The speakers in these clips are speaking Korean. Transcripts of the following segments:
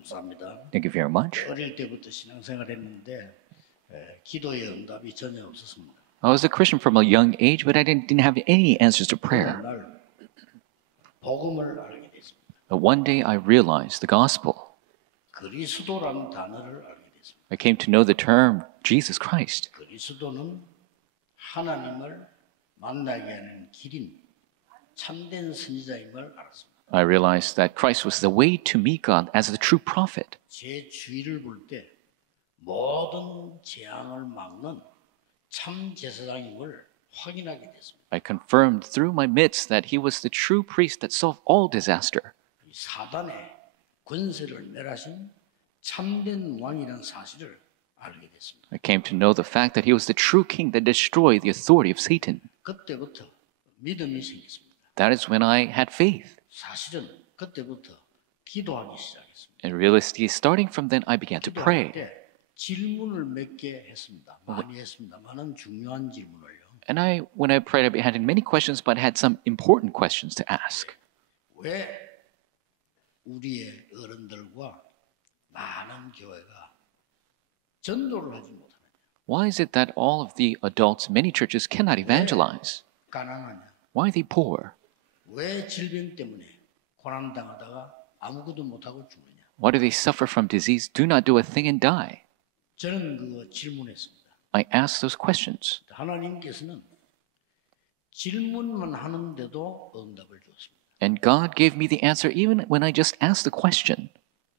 감사합니다. Thank you very much. 어릴 때부터 신앙생활했는데 기도의 응답이 전혀 없었습니다. I was a Christian from a young age, but I didn't have any answers to prayer. 날 복음을 알게 됐습니다. But one day I realized the gospel. 그리스도라는 단어를 알게 됐습니다. I came to know the term Jesus Christ. 그리스도는 하나님을 만나게 하는 길인 참된 선지자임을 알았습니다. I realized that Christ was the way to meet God as the true prophet. 제 주위를 볼 때 모든 재앙을 막는 참 제사장임을 확인하게 됐습니다. I confirmed through my midst that he was the true priest that solved all disaster. 사단의 권세를 멸하신 참된 왕이라는 사실을 알게 됐습니다. I came to know the fact that he was the true king that destroyed the authority of Satan. 그때부터 믿음이 생겼습니다. That is when I had faith. 사실은 그때부터 기도하기 시작했습니다. And realistically, starting from then, I began to pray. 질문을 몇 개 했습니다. 많이 했습니다. 많은 중요한 질문을요. And when I prayed, I had many questions, but I had some important questions to ask. 왜 우리의 어른들과 많은 교회가 전도를 하지 못하느냐? Why is it that all of the adults, many churches cannot evangelize? 가난하냐? Why are they poor? 왜 질병 때문에 고난 당하다가 아무것도 못하고 죽느냐? Why do they suffer from disease, do not do a thing, and die? 저는 그거 질문했습니다. I asked those questions. 하나님께서는 질문만 하는데도 응답을 주었습니다. And God gave me the answer even when I just asked the question.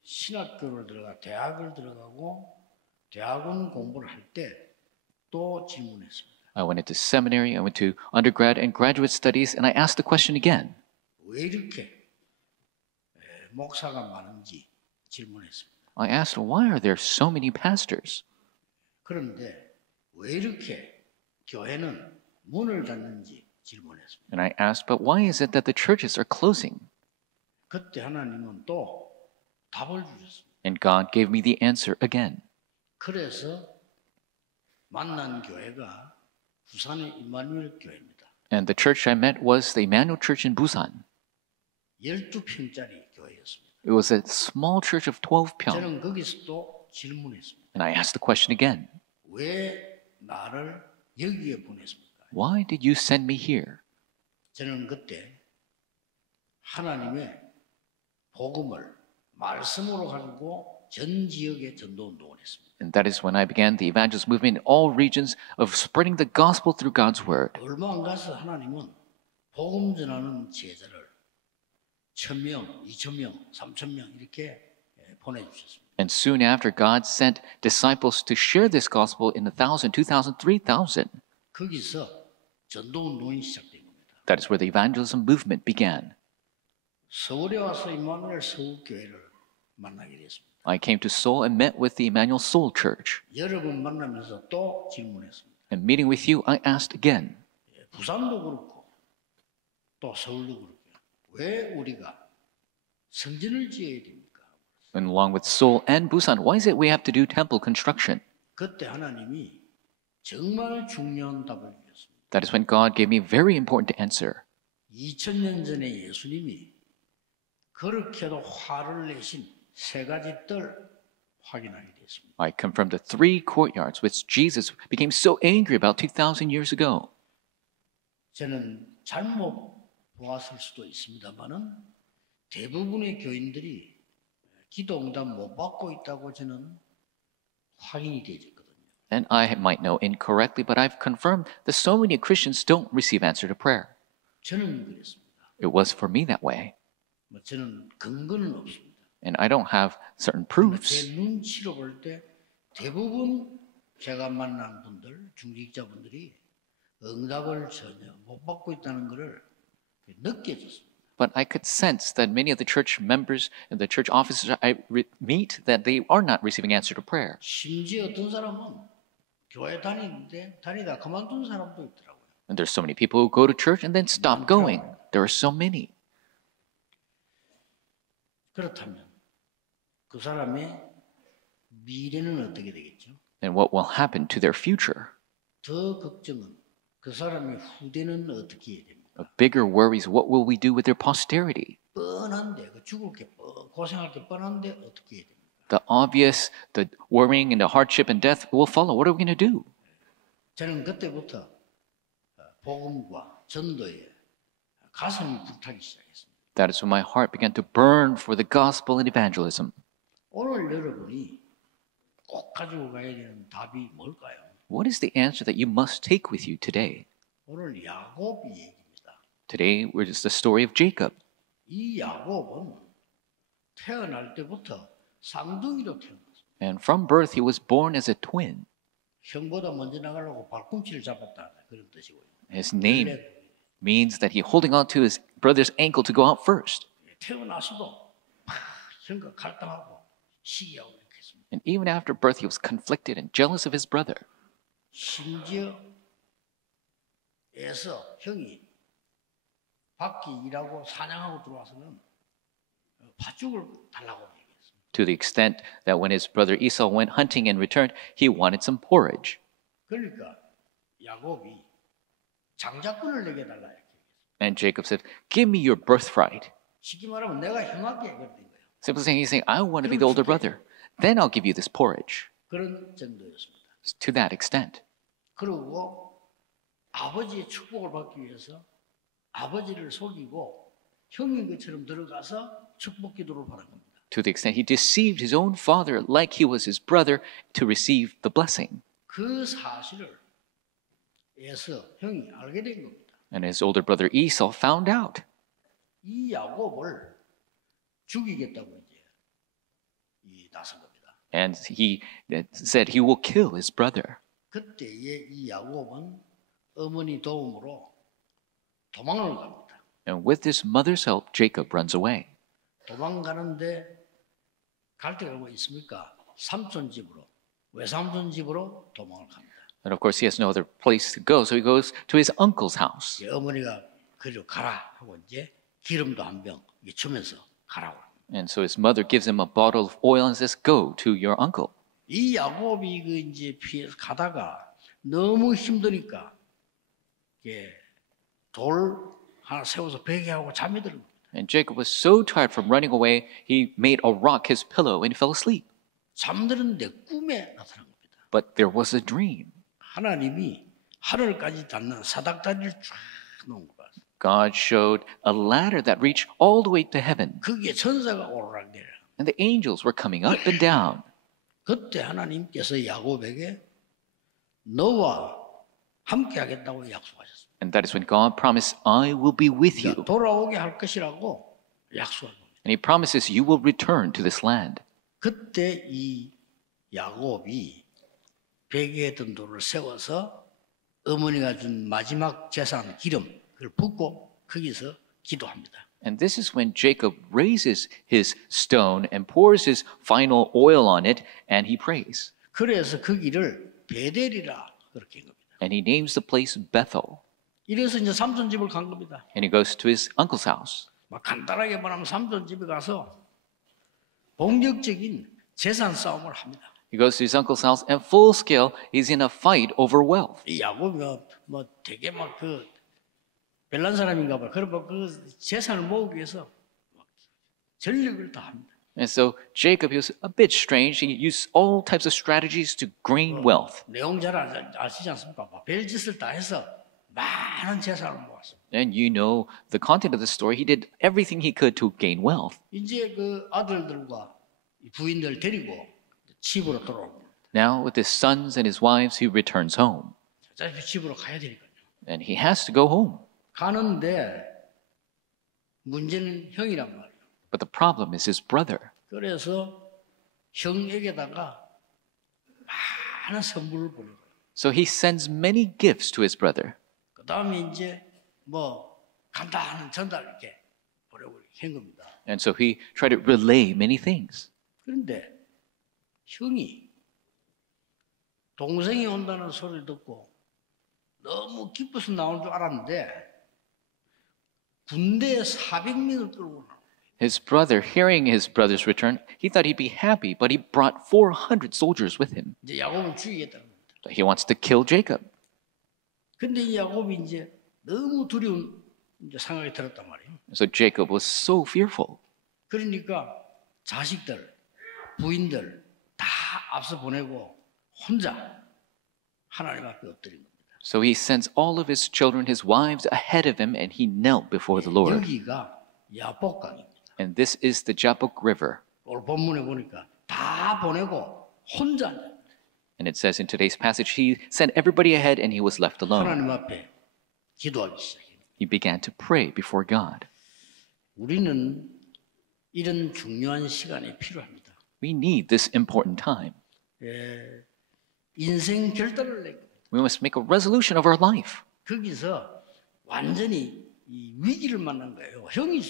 신학교를 들어가 대학을 들어가고 대학원 공부를 할 때 또 질문했습니다. I went into seminary, I went to undergrad and graduate studies, and I asked the question again. 왜 이렇게 목사가 많은지 질문했습니다. I asked, why are there so many pastors? 그런데 왜 이렇게 교회는 문을 닫는지 질문했습니다. And I asked, but why is it that the churches are closing? 그때 하나님은 또 답을 주셨습니다. And God gave me the answer again. 그래서 만난 교회가 부산의 임마누엘 교회입니다. And the church I met was the Emmanuel Church in Busan. 12평짜리 교회였습니다. It was a small church of 12평. 저는 거기서 또 질문했습니다. And I asked the question again. 왜 나를 여기에 보냈습니까? Why did you send me here? 저는 그때 하나님의 복음을 말씀으로 가지고 전 지역에 전도 운동을 했습니다. And that is when I began the evangelist movement in all regions of spreading the gospel through God's word. 얼마 안 가서 하나님은 복음 전하는 제자를 1,000명, 2,000명, 3,000명 이렇게 보내주셨습니다. And soon after, God sent disciples to share this gospel in 1,000, 2,000, 3,000. 거기서 전도 운동이 시작된 겁니다. That is where the evangelism movement began. 서울에 와서 임마누엘 서울교회를 만나게 됐습니다. I came to Seoul and met with the Emmanuel Seoul Church. 여러분 만나면서 또 질문했습니다. And meeting with you, I asked again. 부산도 그렇고 또 서울도 그렇고 왜 우리가 성전을 지어야 됩니까? And along with Seoul and Busan, why is it we have to do temple construction? 그때 하나님이 정말 중요한 답을 주셨습니다. That is when God gave me a very important answer. 2000년 전에 예수님이 그렇게도 화를 내신 세 가지 뜰 확인하게 됐습니다. I come from the three courtyards which Jesus became so angry about 2,000 years ago. 저는 잘못 보았을 수도 있습니다만은 대부분의 교인들이 기도 응답 못 받고 있다고 저는 확인이 되었거든요. And I might know incorrectly, but I've confirmed that so many Christians don't receive answer to prayer. 저는 그랬습니다. It was for me that way. 저는 근거는 없습니다. And I don't have certain 제 proofs. 눈치로 볼 때 대부분 제가 만난 분들, 중직자분들이 응답을 전혀 못 받고 있다는 것을 느껴졌습니다. But I could sense that many of the church members and the church officers I meet, that they are not receiving answer to prayer. 심지어 어떤 사람은 교회 다니는데 다니다 그만둔 사람도 있더라고요. And there's so many people who go to church and then stop going. There are so many. 그렇다면 그 사람의 미래는 어떻게 되겠죠? And what will happen to their future? 더 걱정은 그 사람의 후대는 어떻게 해야 됩니까? A bigger worry is what will we do with their posterity? 뻔한데 그 죽을 게 고생할 게 뻔한데 어떻게 해야 됩니까? The obvious, the worrying and the hardship and death will follow. What are we going to do? 저는 그때부터 복음과 전도에 가슴이 불타기 시작했습니다. That is when my heart began to burn for the gospel and evangelism. 오늘 여러분이 꼭 가지고 가야 되는 답이 뭘까요? What is the answer that you must take with you today? 오늘 야곱이 얘기입니다. Today, it's the story of Jacob. 이 야곱은 태어날 때부터 쌍둥이로 태어났어요. And from birth, he was born as a twin. 형보다 먼저 나가려고 발꿈치를 잡았다 그런 뜻이고요. His name means that he holding on to his brother's ankle to go out first. 태어나서도 형과 갈등하고 시기하고 이렇게 했습니다. And even after birth, he was conflicted and jealous of his brother. 심지어 에서 형이 밖에 일하고 사냥하고 들어와서는 팥죽을 달라고 얘기했습니다. To the extent that when his brother Esau went hunting and returned, he wanted some porridge. 그러니까 야곱이 장자권을 내게 달라 이렇게 얘기했습니다. And Jacob said, "Give me your birthright." 쉽게 말하면 내가 형할게 그랬던 거예요. Simply saying, he's saying, "I want to be the older brother. Then I'll give you this porridge." 그런 정도였습니다. To that extent. 그리고 아버지의 축복을 받기 위해서 아버지를 속이고 형인 것처럼 들어가서 축복 기도를 바란 겁니다. To the extent he deceived his own father like he was his brother to receive the blessing. 그 사실을 에서 형이 알게 된 겁니다. And his older brother Esau found out. 이 야곱을 죽이겠다고 이제 나선 겁니다. And he said he will kill his brother. 그때에 이 야곱은 어머니 도움으로 도망을 갑니다. And with his mother's help, Jacob runs away. 도망가는데 갈 데가 뭐 있습니까? 삼촌 집으로, 외삼촌 집으로 도망을 갑니다. And of course, he has no other place to go, so he goes to his uncle's house. 어머니가 그리로 가라 하고 이제 기름도 한 병 주면서 가라고. And so his mother gives him a bottle of oil and says, "Go to your uncle." 이 야곱이 그 이제 피해서 가다가 너무 힘드니까 돌 하나 세워서 베개하고 잠이 들은 겁니다. And Jacob was so tired from running away, he made a rock his pillow and he fell asleep. 잠들었는데 꿈에 나타난 겁니다. But there was a dream. 하나님이 하늘까지 닿는 사닥다리를 쫙 놓은 거예요. God showed a ladder that reached all the way to heaven. 거기에 천사가 오르락내려. And the angels were coming up and down. 그때 하나님께서 야곱에게 너와 함께 하겠다고 약속하셨습니다. And that is when God promised, "I will be with you." 돌아오게 할 것이라고 약속한 겁니다. And he promises you will return to this land. 그때 이 야곱이 베개에 든 돌을 세워서 어머니가 준 마지막 제사한 기름 그걸 붓고 거기서 기도합니다. And this is when Jacob raises his stone and pours his final oil on it, and he prays. 그래서 거기를 베델이라 그렇게 한 겁니다. And he names the place Bethel. 이래서 이제 삼촌 집을 간 겁니다. And he goes to his uncle's house. 막 간단하게 말하면 삼촌 집에 가서 본격적인 재산 싸움을 합니다. He goes to his uncle's house, and full scale, he's in a fight over wealth. 이 야곱이 뭐 되게 막 별난 사람인가 봐. 그러면 그 재산을 모으기 위해서 막 전력을 다 합니다. And so Jacob, he was a bit strange. He used all types of strategies to gain wealth. 내용 잘 아시지 않습니까? 막 별짓을 다 해서 많은 재산을 모았습니다. And you know the content of the story. He did everything he could to gain wealth. 이제 그 아들들과 부인들 데리고 집으로 돌아옵니다. Now, with his sons and his wives, he returns home. 집으로 가야 되니까요. And he has to go home. 가는데 문제는 형이란 말이에요. But the problem is his brother. 그래서 형에게다가 많은 선물을 보내요. So he sends many gifts to his brother. 그 다음에 이제 간단한 전달 이렇게 보내고 한 겁니다. And so he tried to relay many things. 그런데 형이 동생이 온다는 소리를 듣고 너무 기뻐서 나올 줄 알았는데 군대에 400명을 끌고 나와요. His brother, hearing his brother's return, he thought he'd be happy, but he brought 400 soldiers with him. 이제 야곱을 죽이겠다는 겁니다. He wants to kill Jacob. 근데 이 야곱이 이제 너무 두려운 이제 생각이 들었단 말이에요. So Jacob was so fearful. 그러니까 자식들, 부인들 다 앞서 보내고 혼자 하나님 앞에 엎드린 겁니다. So he sends all of his children, his wives, ahead of him, and he knelt before the Lord. 여기가 야복강입니다. And this is the Jabbok River. 오늘 본문에 보니까 다 보내고 혼자 And it says in today's passage, he sent everybody ahead and he was left alone. 하나님 앞에 기도하기 시작해요. He began to pray before God. 우리는 이런 중요한 시간이 필요합니다. We need this important time. 인생 결단을 내고 We must make a resolution of our life. 거기서 완전히 이 위기를 만난 거예요. 형이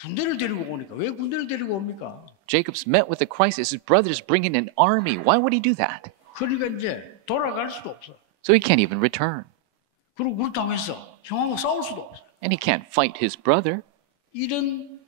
군대를 데리고 오니까 왜 군대를 데리고 옵니까? Jacob's met with a crisis. His brothers bring in an army. Why would he do that? 그러니까 이제 돌아갈 수도 없어. So he can't even return. 그리고 그렇다고 해서 형하고 싸울 수도 없어. And he can't fight his brother. 이런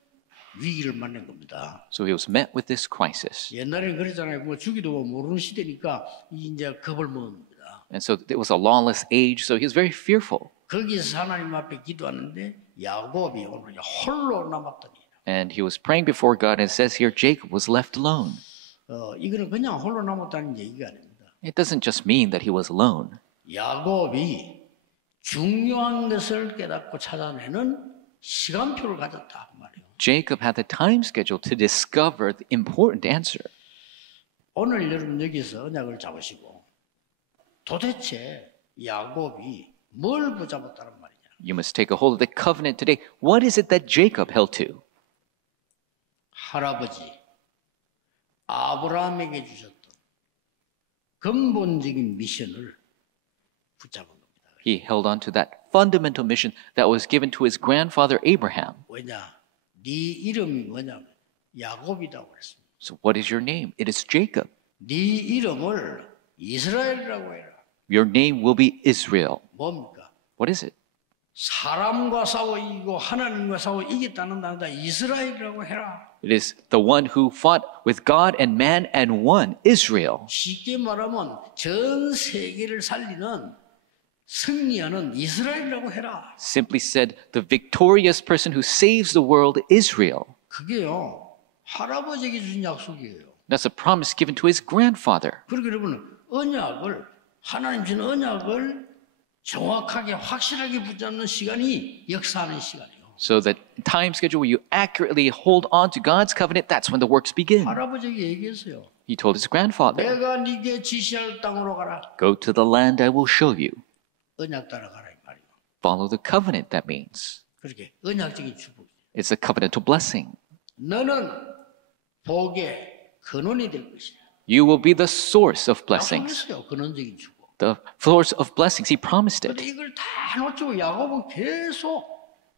위기를 만난 겁니다. So he was met with this crisis. 옛날에는 그랬잖아요. 뭐 주기도 모르는 시대니까 이제 겁을 먹습니다. And so it was a lawless age, so he was very fearful. 거기서 하나님 앞에 기도하는데 야곱이 오늘 홀로 남았더니 And he was praying before God, and it says here Jacob was left alone. 이거는 그냥 홀로 남았다는 얘기가 아닙니다. It doesn't just mean that he was alone. 야곱이 중요한 것을 깨닫고 찾아내는 시간표를 가졌다 그 말이에요. Jacob had the time schedule to discover the important answer. 오늘 여러분 여기서 언약을 잡으시고 도대체 야곱이 뭘 붙잡았다는 말이냐? You must take a hold of the covenant today. What is it that Jacob held to? 할아버지 아브라함에게 주셨던 근본적인 미션을 붙잡은 겁니다. He held on to that fundamental mission that was given to his grandfather Abraham. 왜냐? 네 이름이 뭐냐면 야곱이라고 그랬습니다. So what is your name? It is Jacob. 네 이름을 이스라엘이라고 해라. Your name will be Israel. 뭡니까? What is it? 사람과 싸워 이기고 하나님과 싸워 이겼다는 나라다 이스라엘이라고 해라. It is the one who fought with God and man and won, Israel. 쉽게 말하면 전 세계를 살리는 승리하는 이스라엘이라고 해라. Simply said, the victorious person who saves the world, Israel. 그게요 할아버지에게 준 약속이에요. That's a promise given to his grandfather. 그러니까 여러분 언약을 하나님 준 언약을 정확하게 확실하게 붙잡는 시간이 역사하는 시간이에요. So that time schedule where you accurately hold on to God's covenant, that's when the works begin. 할아버지에게 얘기했어요. He told his grandfather, 내가 네게 지시할 땅으로 가라. go to the land I will show you. 언약 따라가라 이 말이에요. Follow the covenant, that means. 그렇게 언약적인 축복. It's a covenantal blessing. 너는 복의 근원이 될 것이다. You will be the source of blessings. 약속했어요. 근원적인 축복. The source of blessings. He promised 근데 it. 이걸 다 놓치고 야곱은 계속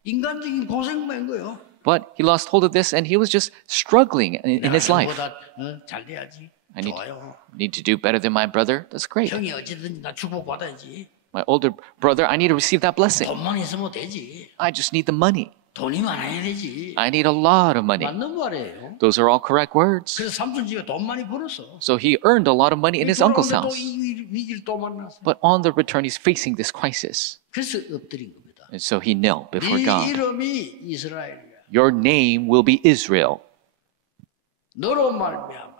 인간적인 고생만 한 거예요. But he lost hold of this and he was just struggling in his life. 나보다 잘 돼야지. I need, 좋아요. need to do better than my brother. That's great. 형이 어쨌든 나 축복 받아야지. My older brother, I need to receive that blessing. 돈만 있으면 되지. I just need the money. 돈이 많아야 되지. I need a lot of money. 맞는 말이에요. Those are all correct words. 그래서 삼촌지가 돈 많이 벌었어. So he earned a lot of money in his uncle's 또 house. 이 위기를 또 만났어. But on the return, he's facing this crisis. 그래서 엎드린 겁니다. And so he knelt before 네 God. 이름이 이스라엘이야. Your name will be Israel. 너로 말미암아.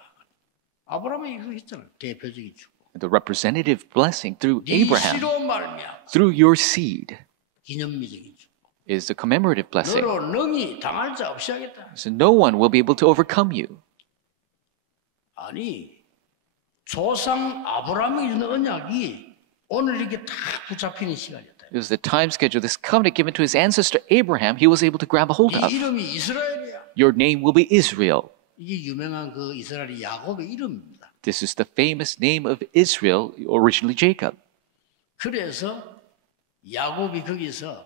아브라함이 이거 했잖아. 대표적인 축복. The representative blessing through 네 Abraham, 씨로 말미암아. through your seed, 기념비적인 축복. is the commemorative blessing. 너로 능히 당할 자 없이 하겠다. So no one will be able to overcome you. 아니 조상 아브라함이 주는 언약이 오늘 이렇게 다 붙잡히는 시간이었다. It was the time schedule, this covenant given to his ancestor Abraham, he was able to grab a hold 네 of. 이름이 이스라엘이야. Your name will be Israel. 이게 유명한 그 이스라엘의 야곱의 이름입니다. This is the famous name of Israel, originally Jacob. 그래서 야곱이 거기서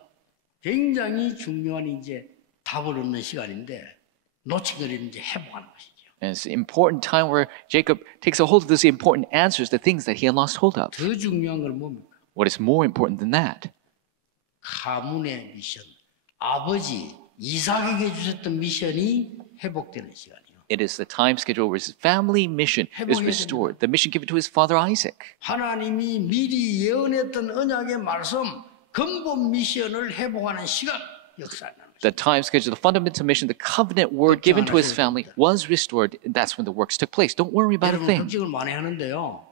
굉장히 중요한 이제 답을 얻는 시간인데 놓친 걸 이제 회복하는 것이죠. And it's an important time where Jacob takes a hold of those important answers, the things that he had lost hold of. 더 중요한 건 뭡니까? What is more important than that? 가문의 미션, 아버지 이삭에게 주셨던 미션이 회복되는 시간이에요. It is the time schedule where his family mission is restored, the mission given to his father Isaac. 하나님이 미리 예언했던 언약의 말씀, 근본 미션을 회복하는 시간, 역사하는 거죠. The time schedule, the fundamental mission, the covenant word given to his family was restored. That's when the works took place. Don't worry about a 여러분 thing. 걱정을 많이 하는데요.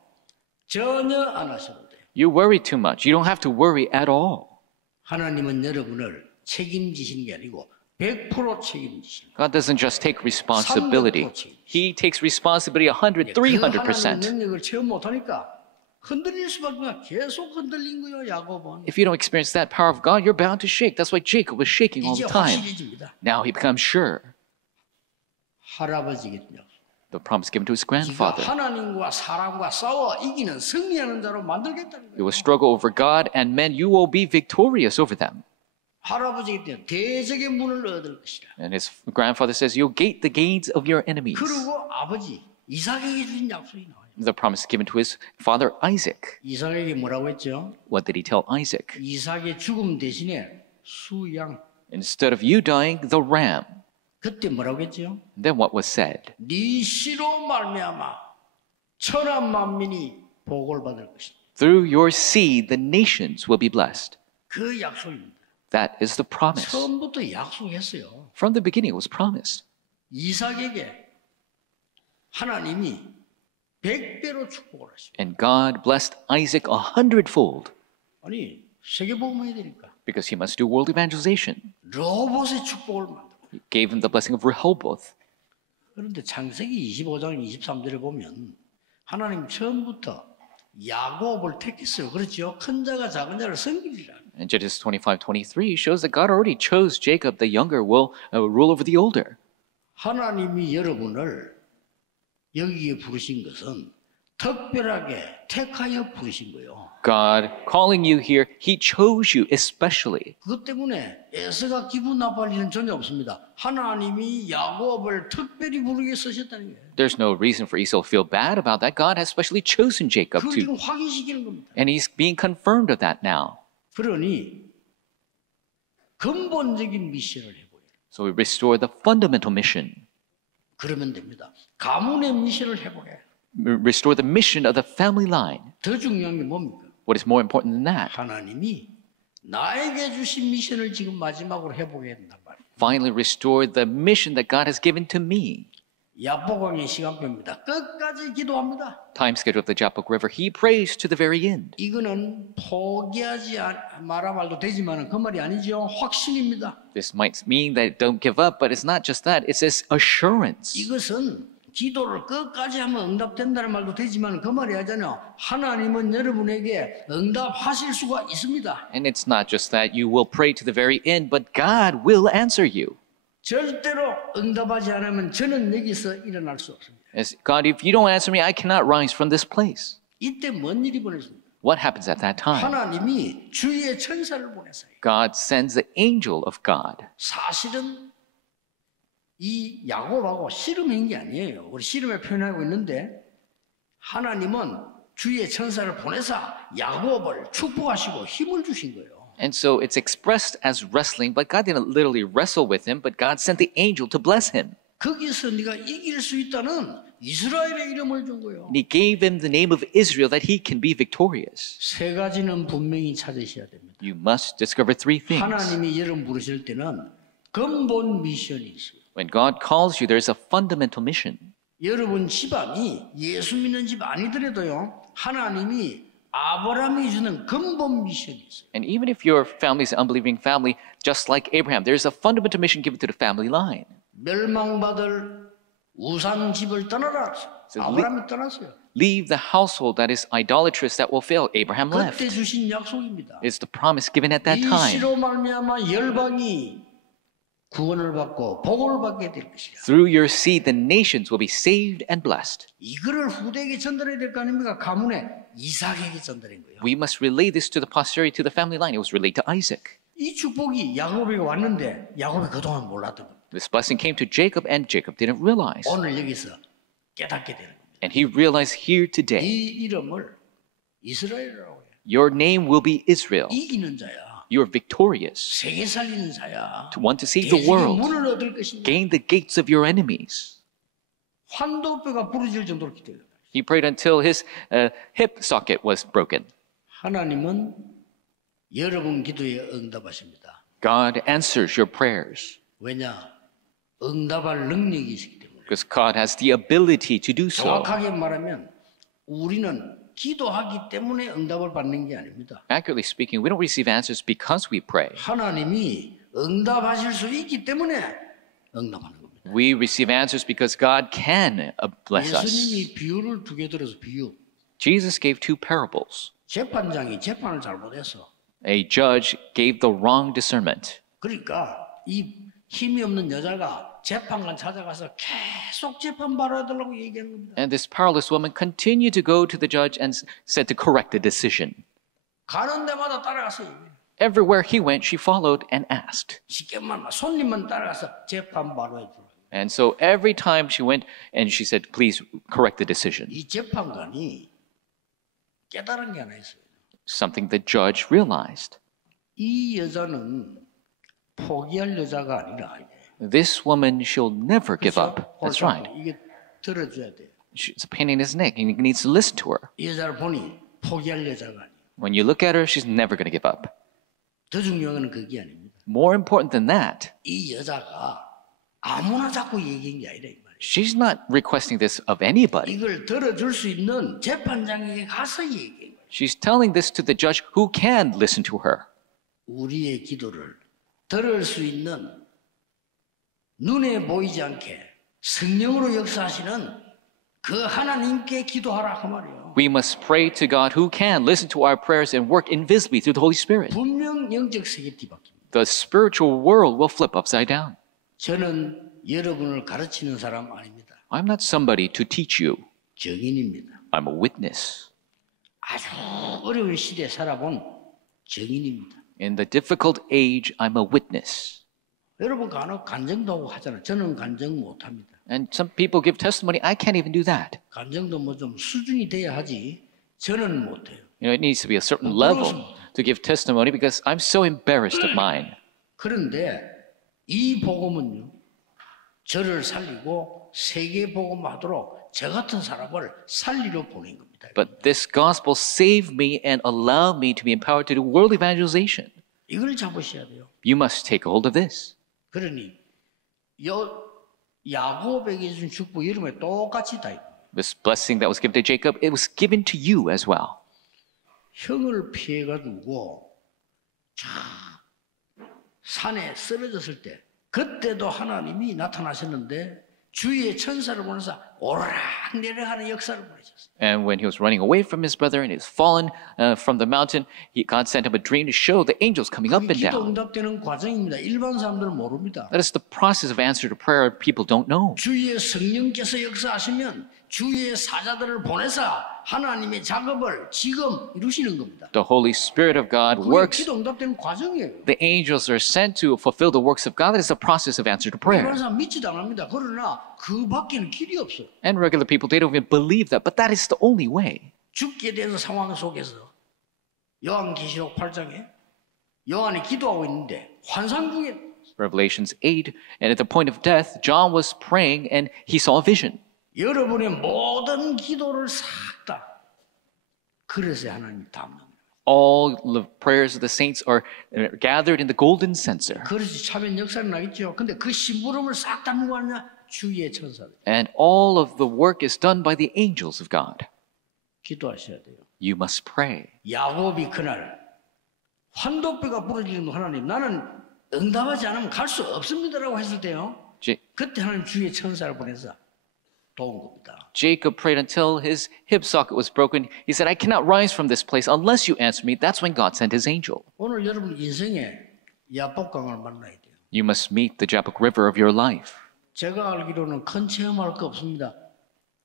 전혀 안 하셔도 돼요. You worry too much. You don't have to worry at all. 하나님은 여러분을 책임지시는 게 아니고 100% 책임지시는 거예요. God doesn't just take responsibility. He takes responsibility 100, 그 하나님의 300%. 능력을 체험 못하니까 흔들릴 수밖에 없어요. 계속 흔들린 거예요, 야곱은. If you don't experience that power of God, you're bound to shake. That's why Jacob was shaking all 이제 the time. 확실해집니다. Now he becomes sure. 할아버지겠죠. The promise given to his 네가 grandfather. 하나님과 사람과 싸워 이기는 승리하는 자로 만들겠다는 You 거예요. will struggle over God and men. You will be victorious over them. 할아버지기 때문에 대적의 문을 얻을 것이라. And his grandfather says, you'll gate the gates of your enemies. 그리고 아버지 이삭에게 주신 약속이 나와요. The promise given to his father Isaac. 이삭에게 뭐라고 했죠? What did he tell Isaac? 이삭의 죽음 대신에 수양. Instead of you dying, the ram. 그때 뭐라고 했죠? Then what was said? 네 씨로 말미암아 천한 만민이 복을 받을 것이다. Through your seed, the nations will be blessed. 그 약속입니다. That is the promise. 처음부터 약속했어요. From the beginning, it was promised. 이삭에게 하나님이 100배로 축복을 하시고 And God blessed Isaac 100-fold 아니 세계복음 해야 되니까 because he must do world evangelization. 로봇의 축복을 만들고 He gave him the blessing of Rehoboth. 그런데 창세기 25장 23절에 보면 하나님 처음부터 야곱을 택했어요. 그렇죠? 큰 자가 작은 자를 섬기리라. And Genesis 25:23 shows that God already chose Jacob, the younger, will rule over the older. 하나님이 여러분을 여기에 부르신 것은 특별하게 택하여 부르신 거예요. God calling you here, he chose you especially. 그것 때문에 에서가 기분 나빠할 일은 전혀 없습니다. 하나님이 야곱을 특별히 부르게 쓰셨다는 거예요. There's no reason for Esau to feel bad about that. God has specially chosen Jacob 그걸 to, 지금 확인시키는 겁니다. and he's being confirmed of that now. 그러니 근본적인 미션을 해보여요. So we restore the fundamental mission. 그러면 됩니다. 가문의 미션을 해보게. Restore the mission of the family line. 더 중요한 게 뭡니까? What is more important than that? 하나님이 나에게 주신 미션을 지금 마지막으로 해보게 된단 말이에요. Finally restore the mission that God has given to me. 야보강의 시간표입니다. 끝까지 기도합니다. Time schedule of the Jabbok River. He prays to the very end. 이거는 포기하지 마라 말도 되지만 그 말이 아니죠. 확신입니다. This might mean that don't give up, but it's not just that. It says assurance. 이것은 기도를 끝까지 하면 응답된다는 말도 되지만 그 말이 아니잖아요. 하나님은 여러분에게 응답하실 수가 있습니다. And it's not just that you will pray to the very end, but God will answer you. 절대로 응답하지 않으면 저는 여기서 일어날 수 없습니다. As God, if you don't answer me, I cannot rise from this place. 이때 뭔 일이 벌어집니까? What happens at that time? 하나님이 주의 천사를 보내서요. God sends the angel of God. 사실은 이 야곱하고 씨름한 게 아니에요. 우리 씨름에 표현하고 있는데 하나님은 주의 천사를 보내서 야곱을 축복하시고 힘을 주신 거예요. And so it's expressed as wrestling, but God didn't literally wrestle with him, but God sent the angel to bless him. 거기서 네가 이길 수 있다는 이스라엘의 이름을 준 거예요. And he gave him the name of Israel that he can be victorious. 세 가지는 분명히 찾으셔야 됩니다. You must discover three things. 하나님이 여러분 부르실 때는 근본 미션이 있어요. When God calls you, there's a fundamental mission. 여러분 집안이 예수 믿는 집 아니더라도요. 하나님이 아브라함이 주는 근본 미션이 있어요. And even if your family is an unbelieving family, just like Abraham, there's a fundamental mission given to the family line. 멸망받을 우상 집을 떠나라. 아브라함이 떠났어요. Leave the household that is idolatrous, that will fail. Abraham left. 그때 주신 약속입니다. It's the promise given at that 이 time. 씨로 말미암아 열방이 구원을 받고 복을 받게 될 것이라. Through your seed, the nations will be saved and blessed. 이거를 후대에게 전달해야 될 거 아닙니까? 가문에 이삭에게 전달한 거예요. We must relay this to the posterity, to the family line. It was relayed to Isaac. 이 축복이 야곱에게 왔는데 야곱이 그동안 몰랐던 겁니다. This blessing came to Jacob, and Jacob didn't realize. 오늘 여기서 깨닫게 되는 겁니다. And he realized here today, 이 이름을 이스라엘이라고 해요. your name will be Israel. 이기는 자야. You are victorious. 세계 살리는 자야. To want to save the 대적의 world. 문을 얻을 것입니다. Gain the gates of your enemies. 환도뼈가 부러질 정도로 기도해요. He prayed until his hip socket was broken. 하나님은 여러분 기도에 응답하십니다. God answers your prayers 왜냐? 응답할 능력이 있기 때문에. because God has the ability to do so. 정확하게 말하면 우리는 기도하기 때문에 응답을 받는 게 아닙니다. Accurately speaking, we don't receive answers because we pray. 하나님이 응답하실 수 있기 때문에 응답하는 겁니다. We receive answers because God can bless us. 예수님이 비유를 두 개 들어서 비유. Jesus gave two parables. 재판장이 재판을 잘못해서 A judge gave the wrong discernment. 그러니까 이 힘이 없는 여자가 재판관 찾아가서 계속 재판 받아달라고 얘기하는 겁니다. And this powerless woman continued to go to the judge and said to correct the decision. 가는 데마다 따라가서 얘기해요. Everywhere he went, she followed and asked. 쉽게 말하면 손님만 따라가서 재판 바로 해주라. And so every time she went and she said, please correct the decision. 이 재판관이 깨달은 게 하나 있어요. Something the judge realized. 이 여자는 포기할 여자가 아니라 This woman, she'll never give up. That's right. 이게 들어줘야 돼요. It's a pain in his neck and he needs to listen to her. 이 여자를 보니 포기할 여자가 아니에요. When you look at her, she's never going to give up. 더 중요한 건 그게 아닙니다. More important than that, 이 여자가 아무나 자꾸 얘기한 게 아니라 이 말이에요. she's not requesting this of anybody. 이걸 들어줄 수 있는 재판장에게 가서 얘기해요. She's telling this to the judge who can listen to her. 우리의 기도를 들을 수 있는 눈에 보이지 않게 성령으로 역사하시는 그 하나님께 기도하라 그 말이에요. We must pray to God who can listen to our prayers and work invisibly through the Holy Spirit. 분명 영적 세계 뒤바뀝니다. The spiritual world will flip upside down. 저는 여러분을 가르치는 사람 아닙니다. I'm not somebody to teach you. 증인입니다. I'm a witness. 아주 어려운 시대에 살아본 증인입니다. In the difficult age, I'm a witness. 여러분 간혹 간증도 하고 하잖아요. 저는 간증 못합니다. And some people give testimony, I can't even do that. 간증도 뭐 좀 수준이 돼야 하지 저는 못해요. You know, it needs to be a certain level to give testimony because I'm so embarrassed of mine. 그런데 이 복음은요. 저를 살리고 세계 복음하도록 저 같은 사람을 살리러 보낸 겁니다. But this gospel saved me and allowed me to be empowered to do world evangelization. 이걸 잡으셔야 돼요. You must take a hold of this. 그러니 야곱에게 준 축복 이름에 똑같이 다 있고 This blessing that was given to Jacob, it was given to you as well. 형을 피해가지고 산에 쓰러졌을 때 그때도 하나님이 나타나셨는데 주위의 천사를 보내서 오르락 내려가는 역사를 보내셨어요. And when he was running away from his brother and he was fallen from the mountain, God sent him a dream to show the angels coming up and 기도 down. 응답되는 과정입니다. 일반 사람들은 모릅니다. That is the process of answer to prayer people don't know. 주위의 성령께서 역사하시면 주위의 사자들을 보내서 하나님의 작업을 지금 이루시는 겁니다. The Holy Spirit of God 그게 works. 기도 응답되는 과정이에요. The angels are sent to fulfill the works of God. That is the process of answer to prayer. 일반 사람 믿지도 않습니다. 그러나 그 밖에는 길이 없어요. And regular people, they don't even believe that, but that is the only way. 죽게 되는 상황 속에서 요한계시록 8장에 요한이 기도하고 있는데 환상 중에 Revelations 8, and at the point of death, John was praying and he saw a vision. 여러분의 모든 기도를 싹 다 그릇에 하나님이 담는 거예요. All the prayers of the saints are gathered in the golden censer. 그릇이 차면 역사는 나겠죠. 근데 그 심부름을 싹 담는 거 아니냐? 주위의 천사들. And all of the work is done by the angels of God. 기도하셔야 돼요. You must pray. 야곱이 그날 환도뼈가 부러지는 하나님 나는 응답하지 않으면 갈 수 없습니다라고 했을 때요. 그때 하나님 주위의 천사를 보내서 도운 겁니다. Jacob prayed until his hip socket was broken. He said, I cannot rise from this place unless you answer me. That's when God sent his angel. 오늘 여러분 인생에 야복강을 만나야 돼요. You must meet the Jabbok River of your life. 제가 알기로는 큰 체험할 거 없습니다.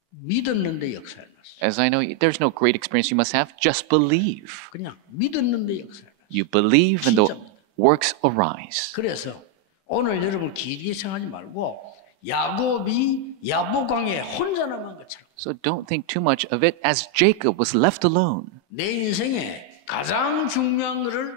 믿었는데 역사에 났어요. As I know, there's no great experience you must have. Just believe. 그냥 믿었는데 역사에 났어요. You believe and the works arise. 그래서 오늘 여러분 길게 생각하지 말고 야곱이 야복강에 혼자 남은 것처럼 So don't think too much of it as Jacob was left alone. 내 인생에 가장 중요한 것을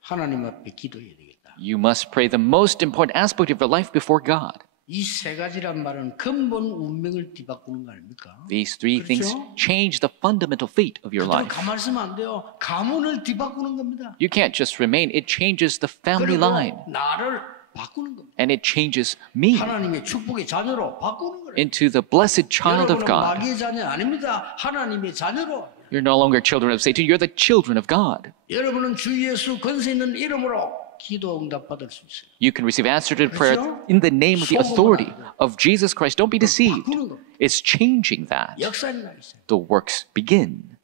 하나님 앞에 기도해야 되겠다. You must pray the most important aspect of your life before God. 이 세 가지란 말은 근본 운명을 뒤바꾸는 거 아닙니까? These three things 그렇죠? change the fundamental fate of your 그대로 life. 가만히 있으면 안 돼요. 가문을 뒤바꾸는 겁니다. You can't just remain. It changes the family 그리고 line. 나를 바꾸는 겁니다. And it changes me 하나님의 축복의 자녀로 바꾸는 거예요. into the blessed child of 여러분은 God. 마귀의 자녀 아닙니다. 하나님의 자녀로. You're no longer children of Satan. You're the children of God. 여러분은 주 예수 권세 있는 이름으로 기도 응답 받을 수 있어요. You can receive answer to prayer 그렇죠? in the name of the authority of Jesus Christ. Don't be deceived. 바꾸는 겁니다. It's changing that. 역사는 나 있어요. The works begin.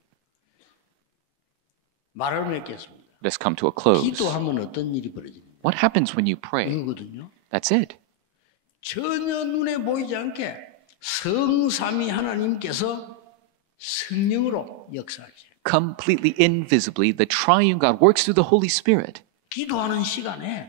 말을 맺겠습니다. Let's come to a close. 기도하면 어떤 일이 벌어집니까? What happens when you pray? 이거거든요. That's it. 전혀 눈에 보이지 않게 성삼위 하나님께서 성령으로 역사하세요. Completely invisibly, the triune God works through the Holy Spirit. 기도하는 시간에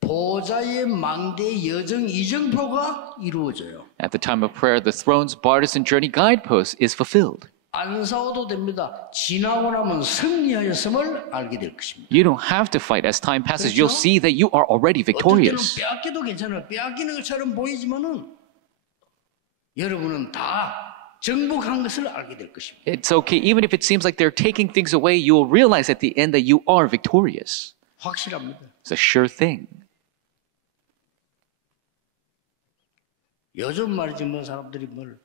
보좌의 망대 여정 이정표가 이루어져요. At the time of prayer, the throne's partisan journey guidepost is fulfilled. 안 싸워도 됩니다. 지나고 나면 승리하였음을 알게 될 것입니다. You don't have to fight. As time passes, you'll 그렇죠? see that you are already 어떨 때는 victorious. 빼앗겨도 괜찮아요. 빼앗기는 것처럼 보이지만은 여러분은 다 정복한 것을 알게 될 것입니다. It's okay. Even if it seems like they're taking things away, you will realize at the end that you are victorious. 확실합니다. It's a sure thing. 요즘 말이지 뭐 사람들이 뭘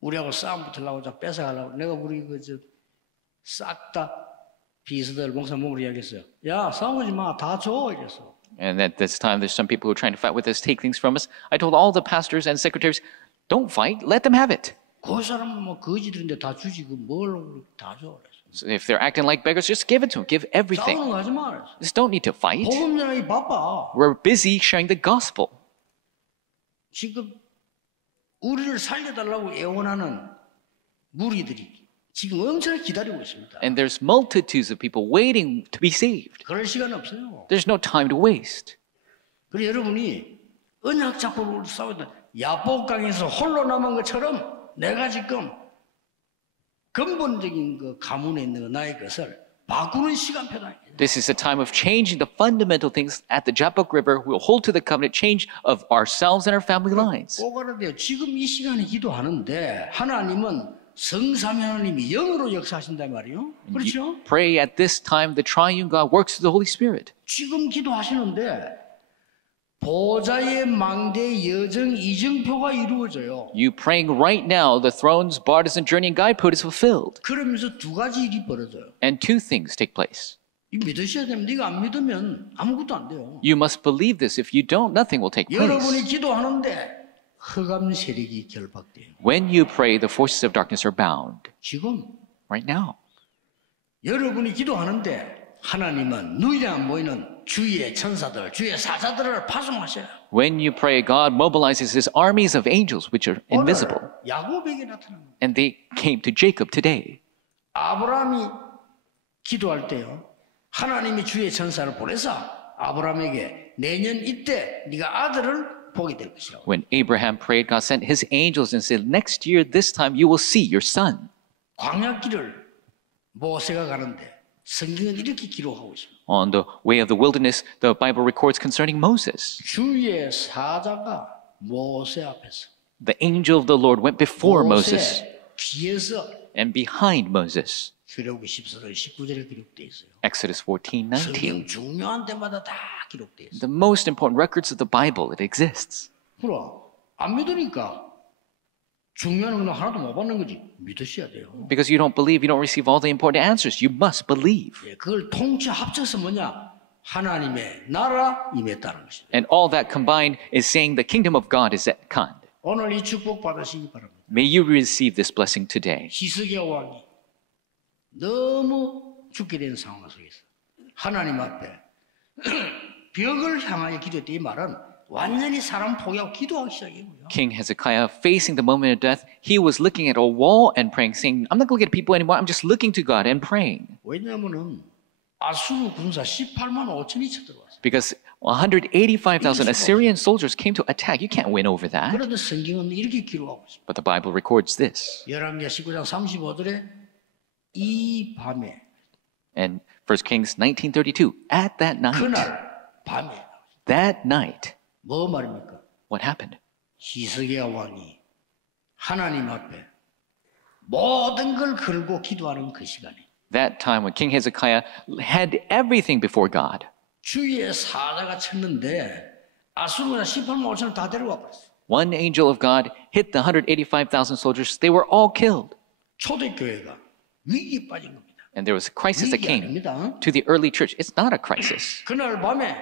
우리하고 싸움 붙으려고 자 뺏어가려고 내가 우리 싹 다 비서들 목사 몸으로 이야기했어요. 야 싸우지 마, 다 줘 이랬어. And at this time, there's some people who are trying to fight with us, take things from us. I told all the pastors and secretaries, don't fight, let them have it. 그 사람은 뭐 거지들인데 다 주지 뭘 다 줘. 그랬어. So if they're acting like beggars, just give it to them. Give everything. 싸우는 거 하지 마. 그랬어. Just don't need to fight. 복음 전하기 바빠. We're busy sharing the gospel. 지금 우리를 살려달라고 애원하는 무리들이 지금 엄청 기다리고 있습니다. And there's multitudes of people waiting to be saved. 그럴 시간 없어요. There's no time to waste. 그래서 여러분이 언약 잡고 싸우다 야복강에서 홀로 남은 것처럼 내가 지금 근본적인 그 가문에 있는 거 나의 것을 바꾸는 시간표다. This is a time of changing the fundamental things at the Jabbok River. We'll hold to the covenant change of ourselves and our family lines. 꼭 알아야 돼요. 지금 이 시간에 기도하는데 하나님은 성삼위 하나님이 영으로 역사하신단 말이에요. 그렇죠? Pray at this time, the triune God works through the Holy Spirit. 지금 기도하시는데 보좌의 망대 여정 이정표가 이루어져요. You praying right now, the throne's partisan journey and guidepost is fulfilled. 그러면서 두 가지 일이 벌어져요. And two things take place. 이 믿으셔야 됩니다. 이거 안 믿으면 아무것도 안 돼요. You must believe this. If you don't, nothing will take 여러분이 place. 기도하는데 흑암 세력이 결박돼요. When you pray, the forces of darkness are bound. 지금 Right now. 여러분이 기도하는데 하나님은 눈에 안 보이는 주의 천사들, 주의 사자들을 파송하셔요. When you pray, God mobilizes his armies of angels, which are invisible. 오늘 야곱에게 나타납니다. And they came to Jacob today. 아브라함이 기도할 때요. 하나님이 주의 천사를 보내서 아브라함에게 내년 이때 네가 아들을 보게 될 것이라고. When Abraham prayed, God sent his angels and said, next year, this time, you will see your son. 광야길을 모세가 가는데 성경은 이렇게 기록하고 있습니다. On the way of the wilderness, the Bible records concerning Moses. 주의 사자가 모세 앞에서 The angel of the Lord went before Moses 모세 뒤에서 and behind Moses. 출애굽기 14장 19절에 기록되어 있어요. Exodus 14:19. 성경 중요한 때마다 다 기록되어 있어요. The most important records of the Bible, it exists. 그럼 안 믿으니까 중요한 건 하나도 못 받는 거지. 믿으셔야 돼요. Because you don't believe, you don't receive all the important answers. You must believe. 예, 그걸 통째 합쳐서 뭐냐? 하나님의 나라 임했다는 것이죠. And all that combined is saying the kingdom of God is at hand. 오늘 이 축복 받으시기 바랍니다. May you receive this blessing today. 히스기야 왕이 너무 죽게 된 상황 속에서 하나님 앞에 벽을 향하여 기도했다. 이 말은 완전히 사람 포기하고 기도하기 시작했고요. King Hezekiah, facing the moment of death, he was looking at a wall and praying, saying, I'm not going to look at people anymore. I'm just looking to God and praying. 왜냐하면은 아수르 군사 18만 5천이 쳐들어왔어요. Because 185,000 Assyrian soldiers came to attack. You can't win over that. 그런데 성경은 이렇게 기록하고 있습니다. But the Bible records this. 열왕기하 19장 35절에 이 밤에 And 1 Kings 19:32, at that night, 그날 밤에 that night, 뭐 말입니까? What happened? 히스기야 왕이 하나님 앞에 모든 걸 걸고 기도하는 그 시간에 That time when King Hezekiah had everything before God, 주의 사자가 쳤는데 아수르가 18만 5천을 다 데려와 버렸어요. one angel of God hit the 185,000 soldiers. They were all killed. 초대교회가 위기에 빠진 겁니다. And there was a crisis that 위기 came 아닙니다. to the early church. It's not a crisis. 그날 밤에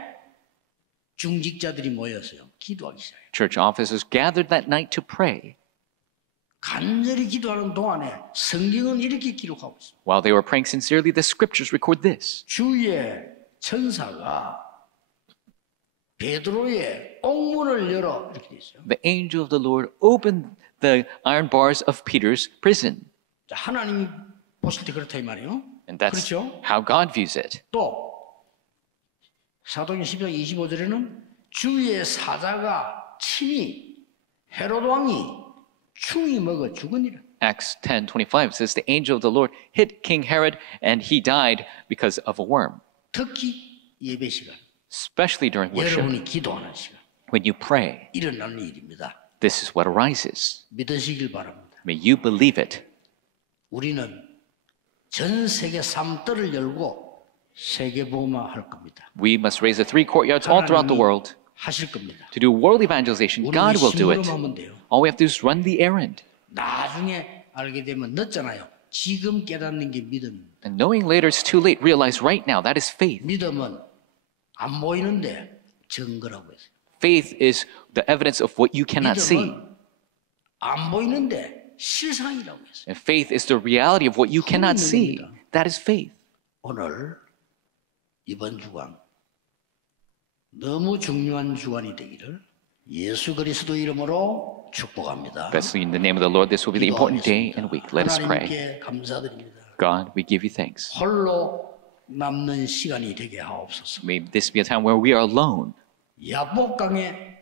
중직자들이 모였어요. 기도하기 시작해요. Church officers gathered that night to pray. 간절히 기도하는 동안에 성경은 이렇게 기록하고 있습니다. While they were praying sincerely, the scriptures record this. 주의 천사가 베드로의 옥문을 열어 이렇게 돼 있어요. The angel of the Lord opened the iron bars of Peter's prison. 자, 하나님이 보실 때 그렇다 이 말이에요. And that's 그렇죠? how God views it. 또 사도행전 10장 25절에는 주의 사자가 친히 헤로드 왕이 충이 먹어 죽으니라. Acts 10:25 says the angel of the Lord hit King Herod and he died because of a worm. 특히 예배 시간, Especially during worship, 여러분이 기도하는 시간 when you pray, 일어나는 일입니다. this is what arises. 믿으시길 바랍니다. May you believe it. 우리는 전 세계 3뜰을 열고 세계 복음화 할 겁니다. We must raise the 3 courtyards all throughout the world 하실 겁니다. to do world evangelization. 우리는 God will do it. 심부름하면 돼요. All we have to do is run the errand. 나중에 알게 되면 늦잖아요. 지금 깨닫는 게 믿음입니다. And knowing later it's too late, realize right now that is faith. 믿음은 안 보이는데 증거라고 했어요. Faith is the evidence of what you cannot see. 믿음은 안 보이는데 실상이라고 했어요. And faith is the reality of what you cannot see. That is faith. 오늘 이번 주간 너무 중요한 주간이 되기를 예수 그리스도 이름으로 축복합니다. Blessed in the name of the Lord, this will be the important day and week. Let us pray. 하나님께 감사드립니다. God, we give you thanks. 홀로 남는 시간이 되게 하옵소서. May this be a time where we are alone. 야복강에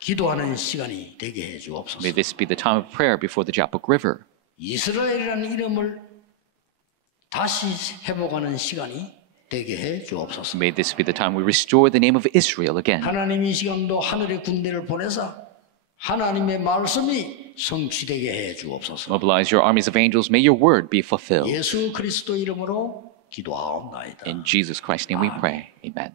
기도하는 시간이 되게 해 주옵소서. May this be the time of prayer before the Jabbok River. 이스라엘이라는 이름을 다시 회복하는 시간이 되게 해 주옵소서. May this be the time we restore the name of Israel again. 하나님 이 시간도 하늘의 군대를 보내사 하나님의 말씀이 성취되게 해 주옵소서. Mobilize your armies of angels. May your word be fulfilled. 예수 그리스도 이름으로 기도하옵나이다. In Jesus Christ's name we pray. Amen.